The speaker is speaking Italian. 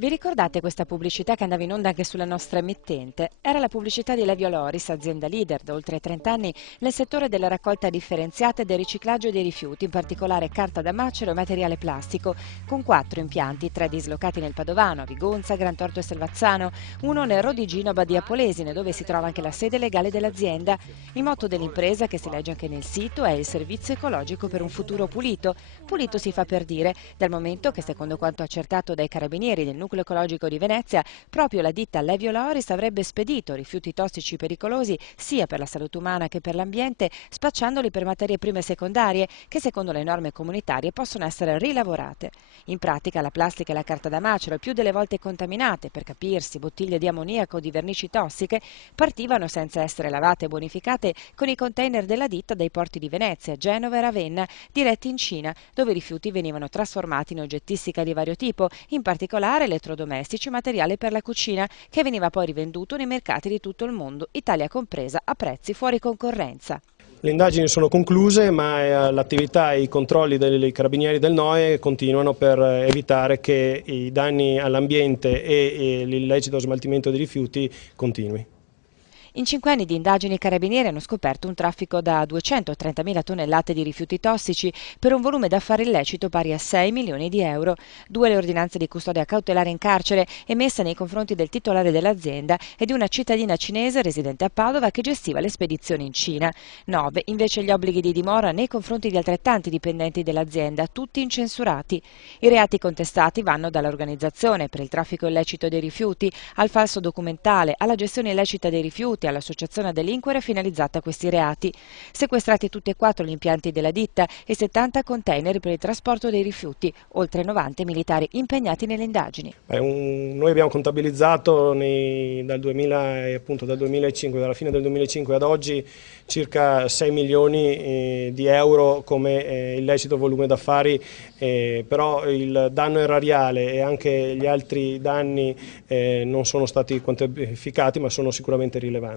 Vi ricordate questa pubblicità che andava in onda anche sulla nostra emittente? Era la pubblicità di Levio Loris, azienda leader da oltre 30 anni nel settore della raccolta differenziata e del riciclaggio dei rifiuti, in particolare carta da macero e materiale plastico, con 4 impianti, 3 dislocati nel Padovano, a Vigonza, Grantorto e Selvazzano, uno nel Rodigino, Badia Polesine, dove si trova anche la sede legale dell'azienda. Il motto dell'impresa, che si legge anche nel sito, è il servizio ecologico per un futuro pulito. Pulito si fa per dire, dal momento che, secondo quanto accertato dai carabinieri del Nucleo Ecologico di Venezia, proprio la ditta Levio Loris avrebbe spedito rifiuti tossici pericolosi sia per la salute umana che per l'ambiente, spacciandoli per materie prime secondarie che, secondo le norme comunitarie, possono essere rilavorate. In pratica la plastica e la carta da macero, il più delle volte contaminate, per capirsi bottiglie di ammoniaco o di vernici tossiche, partivano senza essere lavate e bonificate con i container della ditta dai porti di Venezia, Genova e Ravenna, diretti in Cina, dove i rifiuti venivano trasformati in oggettistica di vario tipo, in particolare elettrodomestici e materiale per la cucina, che veniva poi rivenduto nei mercati di tutto il mondo, Italia compresa, a prezzi fuori concorrenza. Le indagini sono concluse, ma l'attività e i controlli dei carabinieri del NOE continuano per evitare che i danni all'ambiente e l'illecito smaltimento dei rifiuti continui. In 5 anni di indagini i carabinieri hanno scoperto un traffico da 230.000 tonnellate di rifiuti tossici per un volume d'affari illecito pari a 6 milioni di euro. 2 le ordinanze di custodia cautelare in carcere emesse nei confronti del titolare dell'azienda e di una cittadina cinese residente a Padova che gestiva le spedizioni in Cina. 9 invece gli obblighi di dimora nei confronti di altrettanti dipendenti dell'azienda, tutti incensurati. I reati contestati vanno dall'organizzazione per il traffico illecito dei rifiuti al falso documentale, alla gestione illecita dei rifiuti, all'associazione a delinquere finalizzata a questi reati. Sequestrati tutti e 4 gli impianti della ditta e 70 container per il trasporto dei rifiuti, oltre 90 militari impegnati nelle indagini. Noi abbiamo contabilizzato dal 2005, dalla fine del 2005 ad oggi, circa 6 milioni di euro come illecito volume d'affari, però il danno erariale e anche gli altri danni non sono stati quantificati, ma sono sicuramente rilevanti.